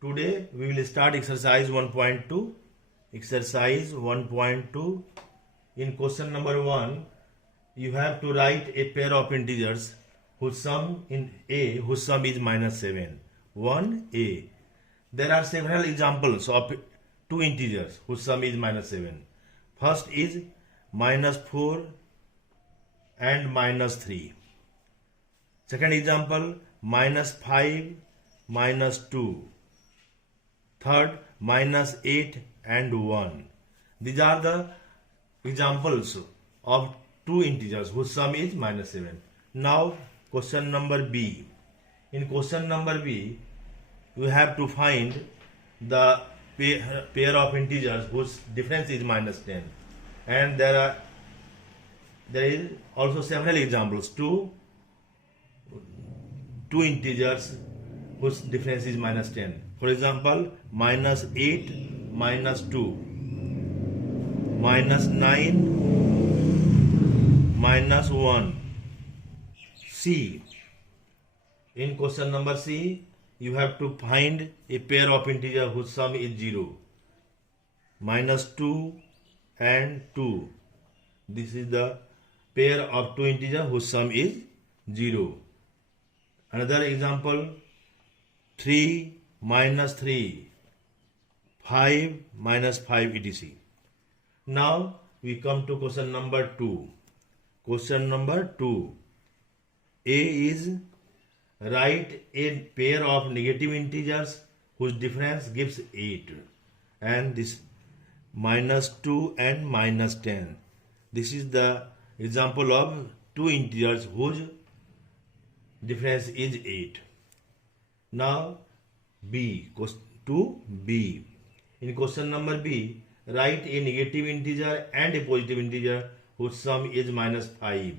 Today we will start exercise 1.2. Exercise 1.2. In question number 1, you have to write a pair of integers whose sum in A whose sum is minus 7. 1A. There are several examples of two integers whose sum is minus 7. First is minus 4 and minus 3. Second example, minus 5 minus 2. Third, minus 8 and 1. These are the examples of two integers whose sum is minus 7. Now, question number B. In question number B, you have to find the pair of integers whose difference is minus 10. And there is also several examples. Two integers whose difference is minus 10. For example, minus 8 minus 2, minus 9 minus 1. C. In question number C, you have to find a pair of integers whose sum is 0. Minus 2 and 2. This is the pair of two integers whose sum is 0. Another example, 3 minus 3, 5 minus 5 etc. Now we come to question number 2. Question number 2. A is write a pair of negative integers whose difference gives 8. And this minus 2 and minus 10. This is the example of two integers whose difference is 8. Now B, to B. In question number B, write a negative integer and a positive integer whose sum is minus 5.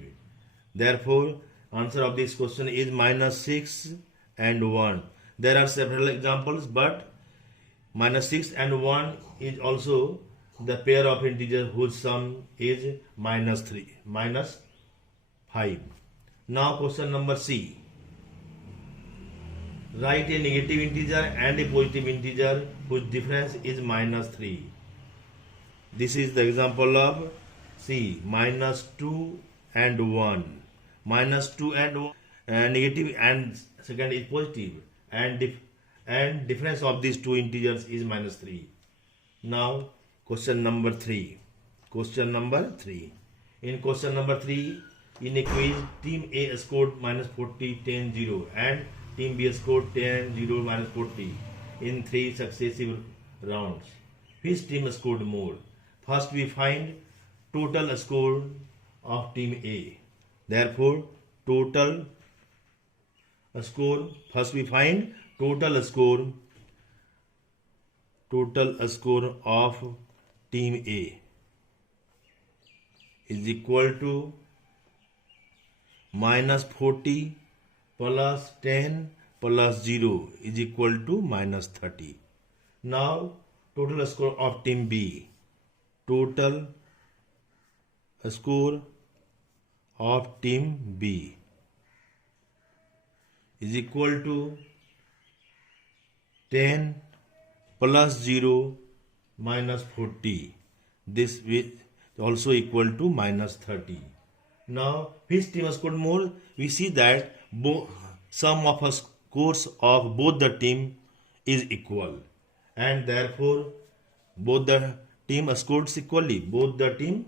Therefore, answer of this question is minus 6 and 1. There are several examples, but minus 6 and 1 is also the pair of integers whose sum is minus 5. Now question number C. Write a negative integer and a positive integer whose difference is minus 3. This is the example of C. Minus 2 and 1. Minus 2 and 1 negative and second is positive. And difference of these two integers is minus 3. Now question number 3. Question number 3. In question number 3, in a quiz, team A scored minus 40, 10, 0 and team B scored 10, 0, minus 40 in 3 successive rounds. Which team scored more? First we find total score of team A. Therefore, total score, first we find total score of team A is equal to minus 40 plus 10 plus 0 is equal to minus 30. Now, total score of team B. Total score of team B is equal to 10 plus 0 minus 40. This is also equal to minus 30. Now, which team scored more? We see that sum of scores of both the team is equal, and therefore both the team scored equally. Both the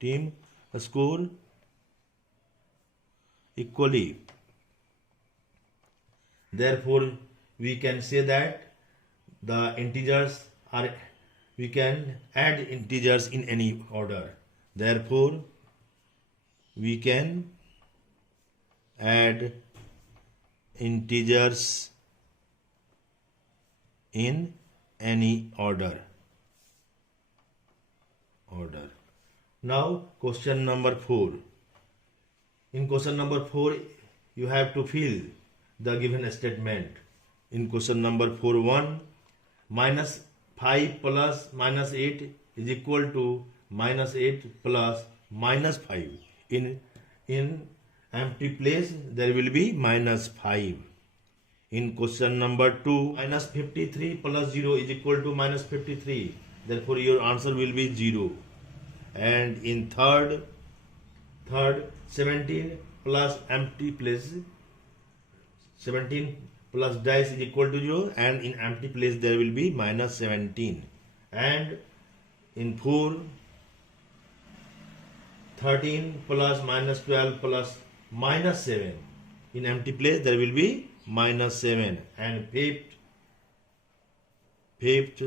team score equally. Therefore, we can say that the integers are, we can add integers in any order. Therefore, we can add integers in any order. Now, question number 4. In question number 4, you have to fill the given statement. In question number 4.1, minus 5 plus minus 8 is equal to minus 8 plus minus 5. In empty place there will be minus 5. In question number 2, minus 53 plus 0 is equal to minus 53. Therefore, your answer will be 0. And in third 17 plus empty place, 17 plus dash is equal to 0, and in empty place there will be minus 17. And in 4, 13 plus minus 12 plus minus 7. In empty place there will be minus 7. And fifth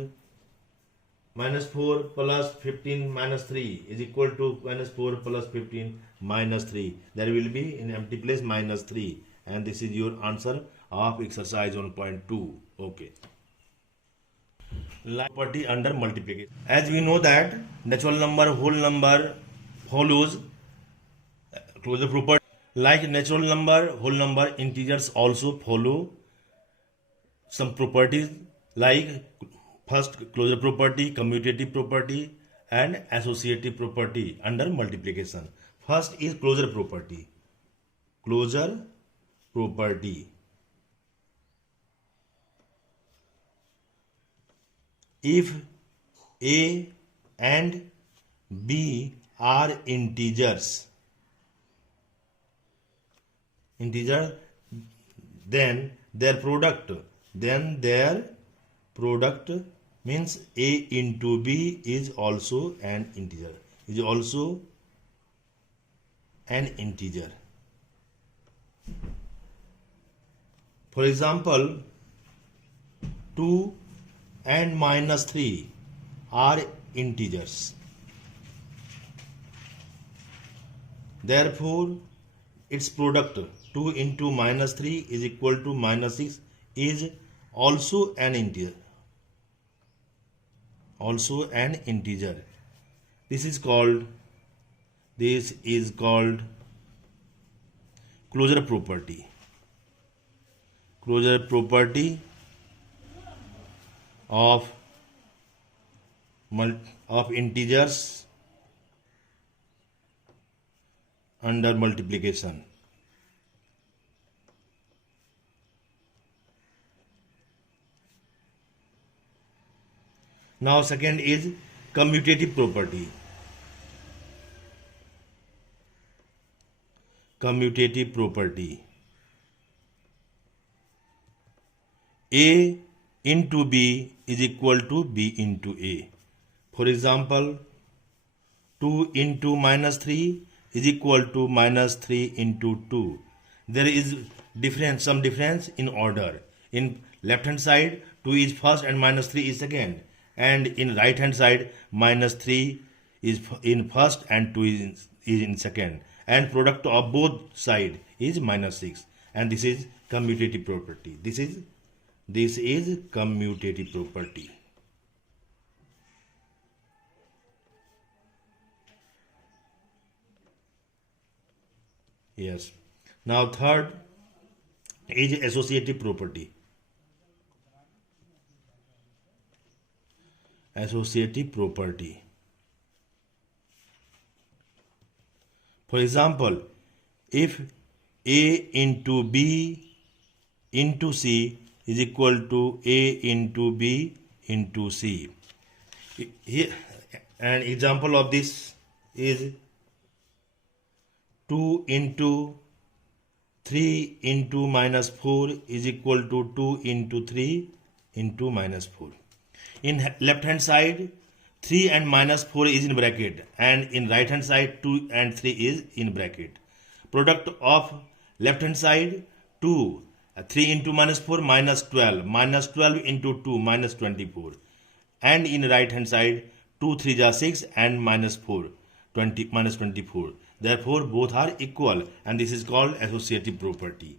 minus 4 plus 15 minus 3 is equal to minus 4 plus 15 minus 3. There will be in empty place minus 3. And this is your answer of exercise 1.2. Okay. Like property under multiplication. As we know that natural number, whole number follows closure property. Like natural number, whole number, integers also follow some properties like first closure property, commutative property, and associative property under multiplication. First is closure property. Closure property. If A and B are integers, then their product means A into B is also an integer. For example, 2 and minus 3 are integers. Therefore, its product 2 into minus 3 is equal to minus 6 is also an integer. This is called closure property. Closure property of integers under multiplication. Now second is commutative property. Commutative property. A into B is equal to B into A. For example, 2 into minus 3 is equal to minus 3 into 2. There is some difference in order. In left hand side, 2 is first and minus 3 is second. And in right hand side, minus 3 is in first and 2 is in second. And product of both side is minus 6. And this is commutative property. This is commutative property. Yes. Now third is associative property. Associative property. For example, if A into B into C is equal to A into B into C. Here, an example of this is 2 into 3 into minus 4 is equal to 2 into 3 into minus 4. In left hand side, 3 and minus 4 is in bracket, and in right hand side 2 and 3 is in bracket. Product of left hand side 2, 3 into minus 4 minus 12 into 2 minus 24, and in right hand side 2 3 are 6 and minus 4 minus 24. Therefore both are equal, and this is called associative property.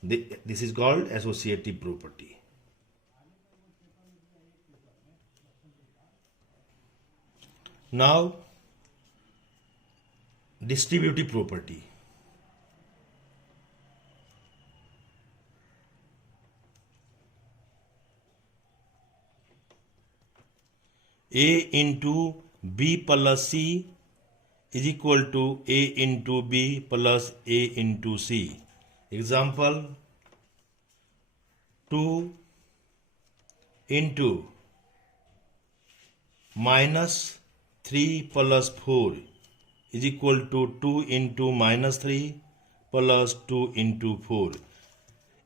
This is called associative property. Now distributive property. A into B plus C is equal to A into B plus A into C. Example, 2 into minus 3 plus 4 is equal to 2 into minus 3 plus 2 into 4.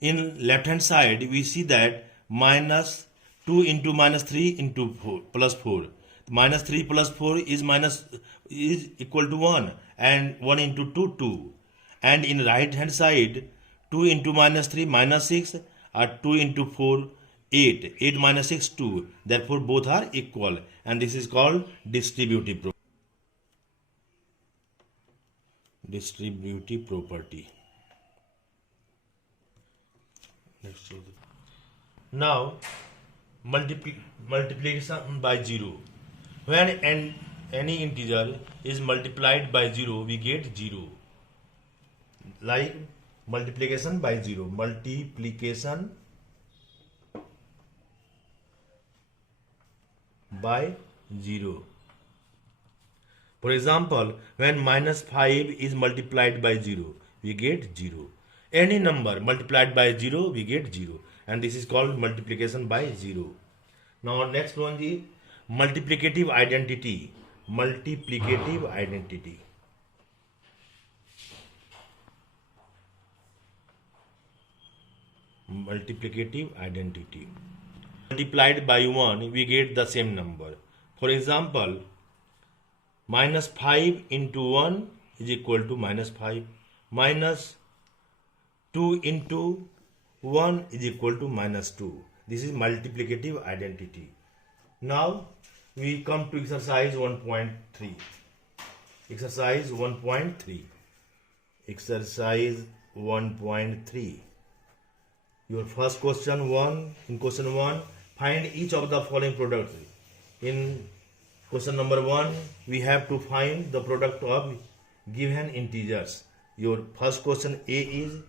In left hand side, we see that minus 2 into minus 3 into 4 plus 4. Minus 3 plus 4 is equal to 1, and 1 into 2 2. And in right hand side, 2 into minus 3 minus 6, or 2 into 4 8. 8 minus 6 2. Therefore both are equal, and this is called distributive property. Now multiplication by 0. When any integer is multiplied by 0, we get 0. Like multiplication by 0. Multiplication by 0. For example, when minus 5 is multiplied by 0, we get 0. Any number multiplied by 0, we get 0. And this is called multiplication by 0. Now next one is multiplicative identity. Multiplicative identity. Multiplicative identity. Multiplied by 1, we get the same number. For example, minus 5 into 1 is equal to minus 5. Minus 2 into 1 is equal to minus 2. This is multiplicative identity. Now we come to exercise 1.3. Exercise 1.3. Exercise 1.3. Your first question 1. In question 1, find each of the following products. In question number 1, we have to find the product of given integers. Your first question A is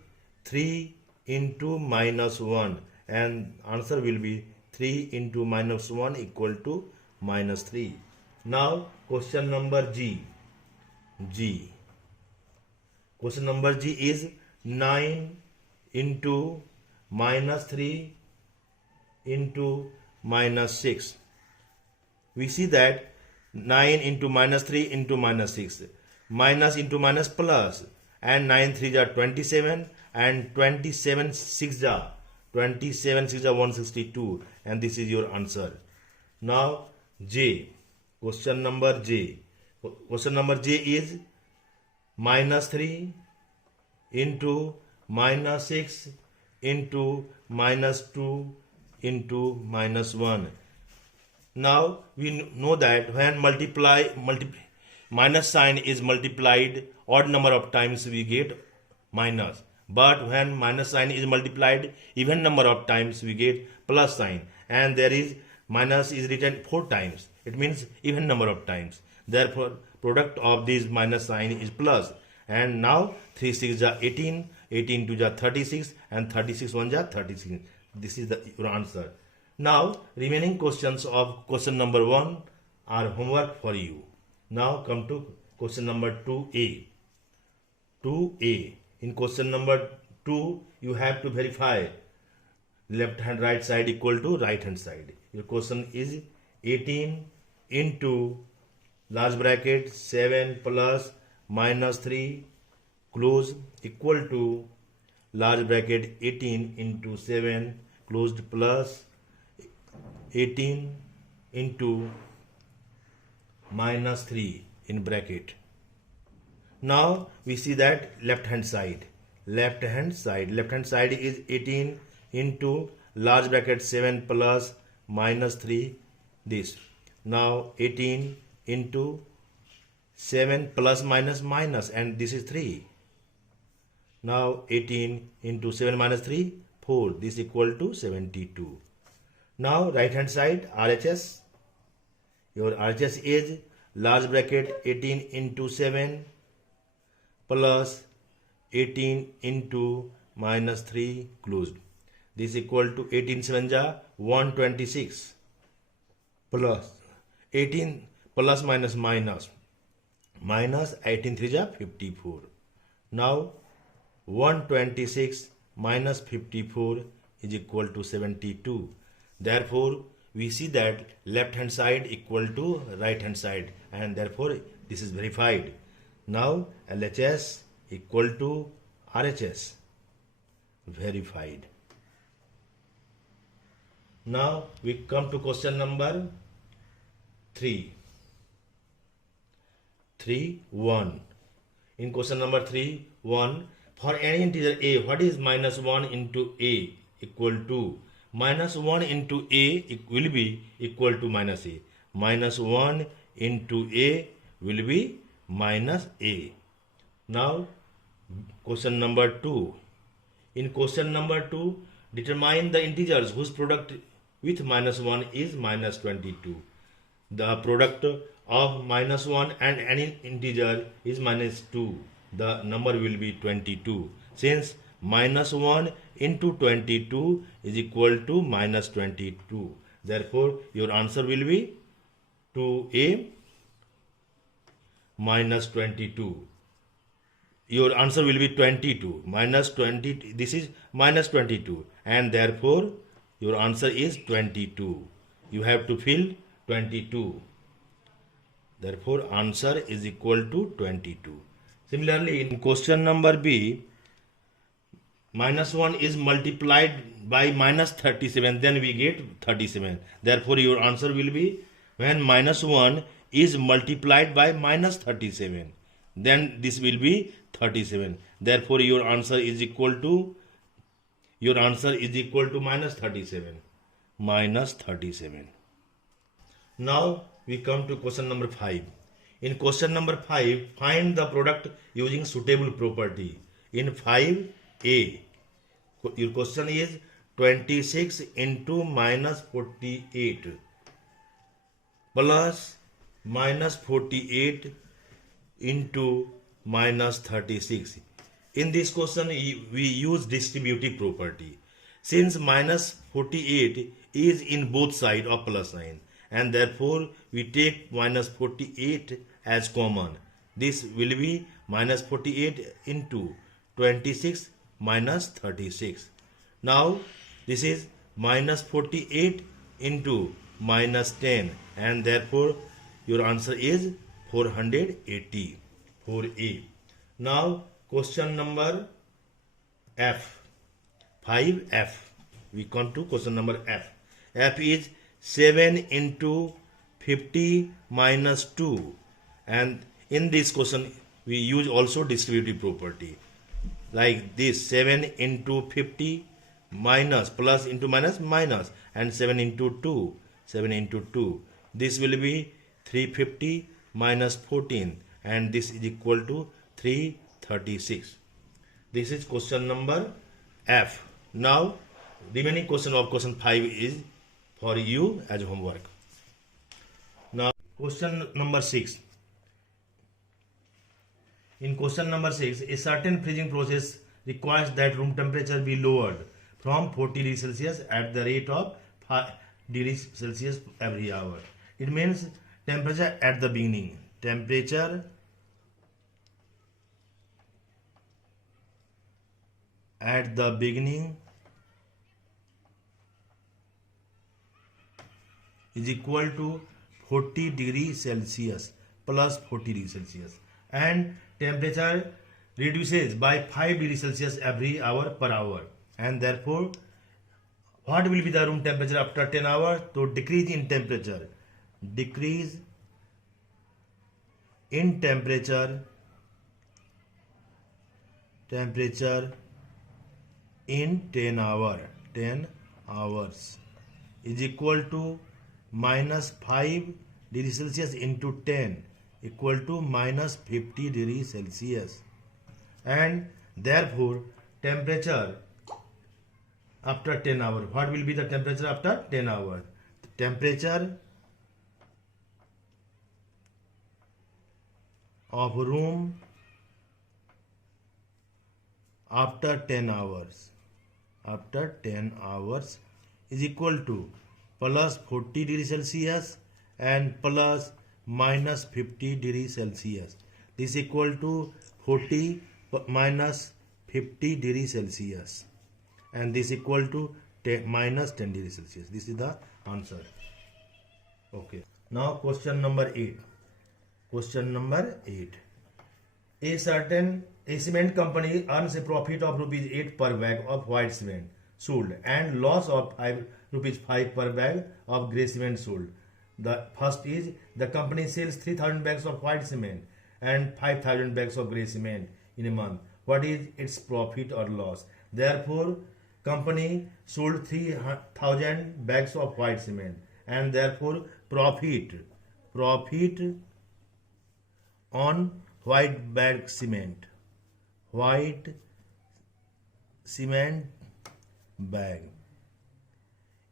3 into minus 1, and answer will be 3 into minus 1 equal to minus 3. Now question number G. Question number G is 9 into minus 3 into minus 6. We see that 9 into minus 3 into minus 6. Minus into minus plus, and 9 3 are 27, and 27 6 are 162, and this is your answer. Now J. Question number J. Question number J is minus 3 into minus 6 into minus 2 into minus 1. Now we know that when minus sign is multiplied odd number of times, we get minus. But when minus sign is multiplied even number of times, we get plus sign. And there is minus is written 4 times. It means even number of times. Therefore product of this minus sign is plus. And now 3 6 are 18, 18 2 are 36, and 36 1 are 36. This is your answer. Now remaining questions of question number 1 are homework for you. Now come to question number 2A. 2A. In question number 2, you have to verify left hand right side equal to right hand side. Your question is 18 into large bracket 7 plus minus 3 close equal to large bracket 18 into 7 closed plus 18 into minus 3 in bracket. Now we see that left hand side is 18 into large bracket 7 plus minus 3 this. Now 18 into 7 plus minus minus, and this is 3. Now 18 into 7 minus 3 4. This equal to 72. Now right hand side RHS. Your RHS is large bracket 18 into 7 plus 18 into minus 3 closed. This equal to 18 7 ja 126 plus 18 plus minus minus minus 18 3 is 54. Now 126 minus 54 is equal to 72. Therefore, we see that left hand side equal to right hand side, and therefore this is verified. Now LHS equal to RHS, verified. Now we come to question number 3. 1. In question number 3, 1, for any integer a, what is minus 1 into a equal to? Minus 1 into a will be equal to minus a. Minus 1 into a will be minus a. Now, question number 2. In question number 2, determine the integers whose product with minus 1 is minus 22. The product of minus 1 and any integer is minus 2. The number will be 22. Since minus 1 into 22 is equal to minus 22. Therefore, your answer will be 2a minus 22. Your answer will be 22. Minus 20, this is minus 22. And therefore, your answer is 22. You have to fill 22. Therefore, answer is equal to 22. Similarly, in question number B, minus 1 is multiplied by minus 37, then we get 37. Therefore, your answer will be when minus 1 is multiplied by minus 37, then this will be 37. Therefore, your answer is equal to minus 37. Minus 37. Now we come to question number 5. In question number 5, find the product using suitable property. In 5a, your question is 26 into minus 48 plus minus 48 into minus 36. In this question, we use distributive property. Since minus 48 is in both sides of plus sign, and therefore we take minus 48 as common. This will be minus 48 into 26 minus 36. Now this is minus 48 into minus 10, and therefore your answer is 480. 4a. Now question number F. 5F. We come to question number F. F is 7 into 50 minus 2, and in this question we use also distributive property like this: 7 into 50 minus plus into minus minus, and 7 into 2. 7 into 2. This will be 350 minus 14, and this is equal to 336. This is question number F. Now remaining question of question 5 is for you as homework. Now question number 6. In question number 6, a certain freezing process requires that room temperature be lowered from 40 degrees Celsius at the rate of 5 degrees Celsius every hour. It means temperature at the beginning. Temperature at the beginning is equal to 40 degrees Celsius plus 40 degrees Celsius, and temperature reduces by 5 degrees Celsius every hour per hour, and therefore what will be the room temperature after 10 hours? So decrease in temperature in 10 hours is equal to minus 5 degrees Celsius into 10 equal to minus 50 degrees Celsius, and therefore temperature after 10 hours. What will be the temperature after 10 hours? Temperature of room after 10 hours is equal to plus 40 degrees Celsius and plus minus 50 degrees Celsius. This equal to 40 minus 50 degrees Celsius, and this equal to minus 10 degrees Celsius. This is the answer. Okay. Now question number 8. Question number 8. A cement company earns a profit of rupees 8 per bag of white cement sold and loss of rupees 5 per bag of grey cement sold. The first is the company sells 3,000 bags of white cement and 5,000 bags of grey cement in a month. What is its profit or loss? Therefore, company sold 3,000 bags of white cement, and therefore profit on white bag cement, white cement bag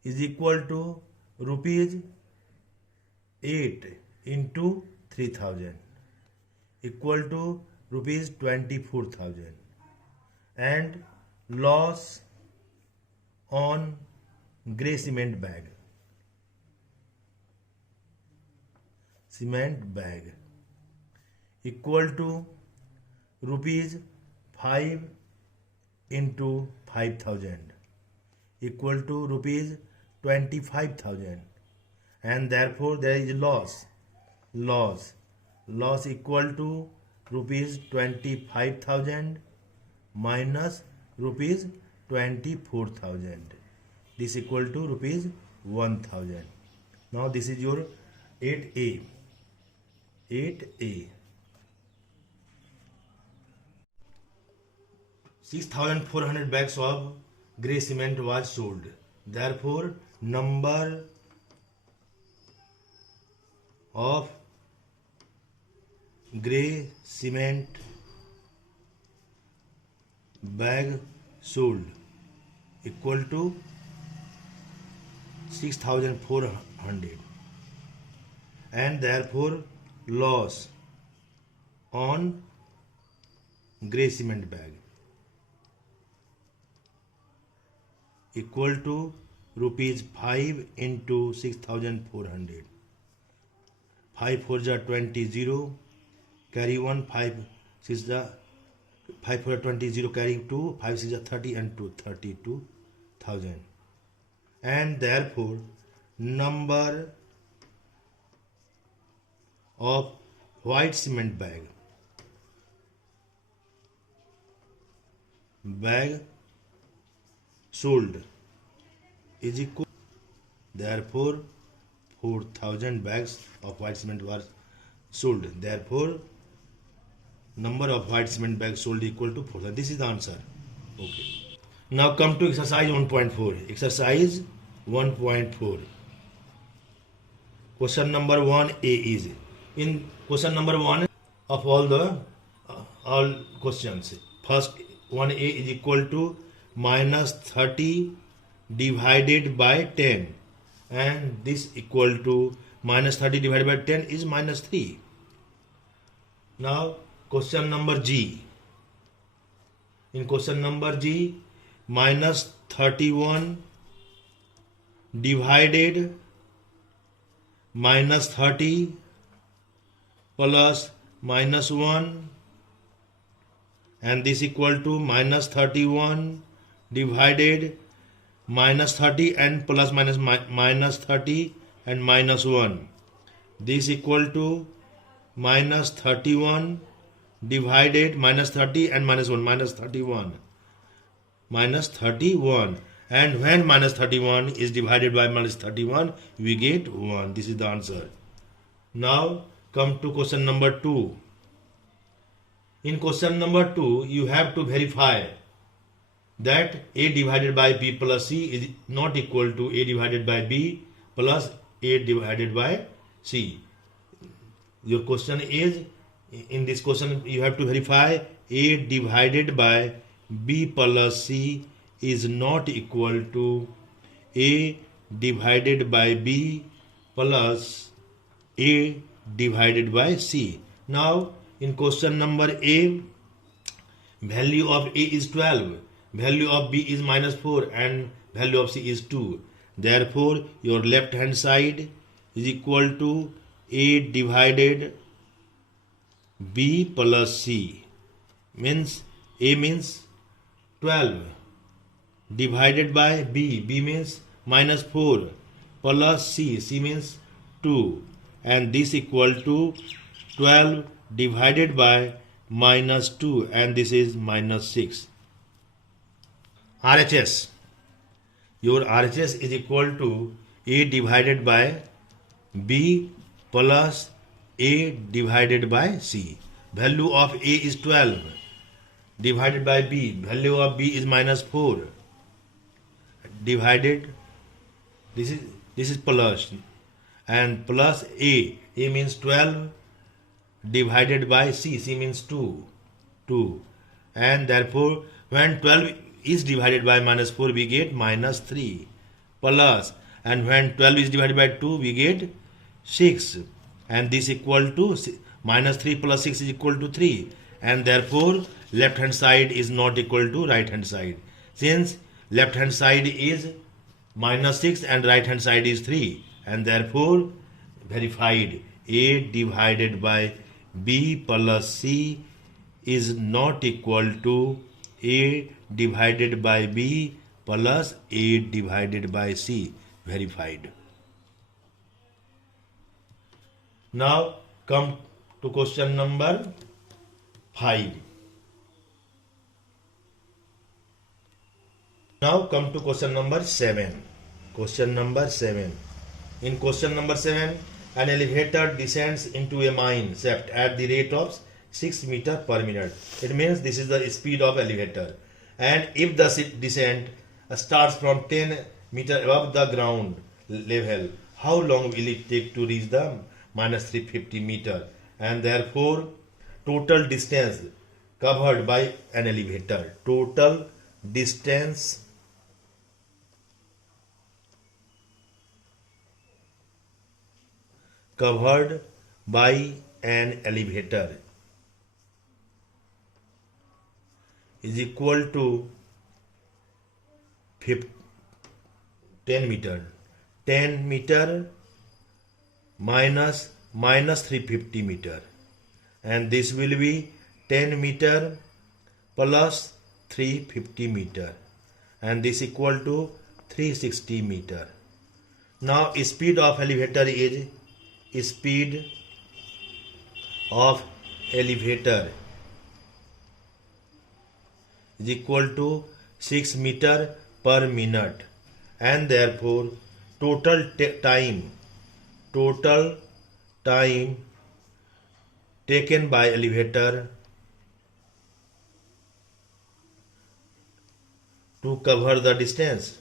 is equal to rupees 8 into 3,000 equal to rupees 24,000, and loss on grey cement bag equal to rupees 5 into 5,000 equal to rupees 25,000, and therefore there is loss equal to rupees 25,000 minus rupees 24,000. This equal to rupees 1,000. Now this is your 8A. 6,400 bags of grey cement was sold. Therefore, number of grey cement bag sold equal to 6,400, and therefore loss on grey cement bag equal to rupees 5 into 6,400. 5 4 ja 20, 0, carry 1, 5 6 ja 5 4 20, 0, carry 2, 5 6 ja 30, and 2 32,000, and therefore number of white cement bag sold is equal, therefore 4,000 bags of white cement were sold, therefore number of white cement bags sold equal to 4,000. This is the answer. Okay. Now come to exercise 1.4. Exercise 1.4. Question number 1A is, in question number 1 of all questions, first 1A is equal to minus 30 divided by 10, and this equal to minus 30 divided by 10 is minus 3. Now question number G. In question number G, minus 31 divided minus 30 plus minus 1, and this equal to minus 31 divided minus 30 and plus minus 30 and minus 1. This equal to minus 31 divided minus 30 and minus 1, minus 31. And when minus 31 is divided by minus 31, we get 1. This is the answer. Now come to question number 2. In question number 2, you have to verify that A divided by B plus C is not equal to A divided by B plus A divided by C. Your question is, in this question you have to verify A divided by B plus C is not equal to A divided by B plus A divided by C. Now in question number A, value of A is 12, value of B is minus 4, and value of C is 2. Therefore your left hand side is equal to A divided B plus C means A means 12 divided by B. B means minus 4 plus C. C means 2. And this equal to 12 divided by minus 2, and this is minus 6. RHS. Your RHS is equal to A divided by B plus A divided by C. Value of A is 12 divided by B. Value of B is minus 4 divided, this is plus, and plus A. A means 12 divided by C. C means 2. And therefore when 12 is divided by minus 4, we get minus 3 plus, and when 12 is divided by 2, we get 6, and this equal to minus 3 plus 6 is equal to 3, and therefore left hand side is not equal to right hand side. Since left hand side is minus 6 and right hand side is 3, and therefore verified A divided by B plus C is not equal to A divided by B plus A divided by C. Verified. Now come to question number 5. Now come to question number 7. Question number 7. In question number 7, an elevator descends into a mine shaft at the rate of 6 meters per minute. It means this is the speed of elevator. And if the descent starts from 10 meters above the ground level, how long will it take to reach the minus 350 meter? And therefore total distance covered by an elevator. Total distance covered by an elevator is equal to 10 meter. 10 meter minus 350 meter, and this will be 10 meter plus 350 meter, and this equal to 360 meter. Now speed of elevator is speed of elevator is equal to 6 meter per minute, and therefore total time taken by elevator to cover the distance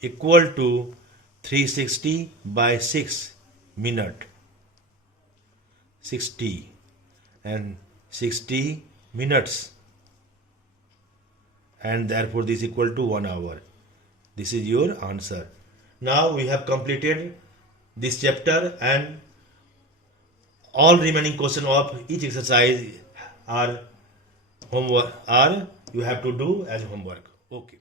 equal to 360 by 6 minute, 60 and 60 minutes, and therefore this is equal to 1 hour. This is your answer. Now we have completed this chapter, and all remaining questions of each exercise are homework, are you have to do as homework. Okay.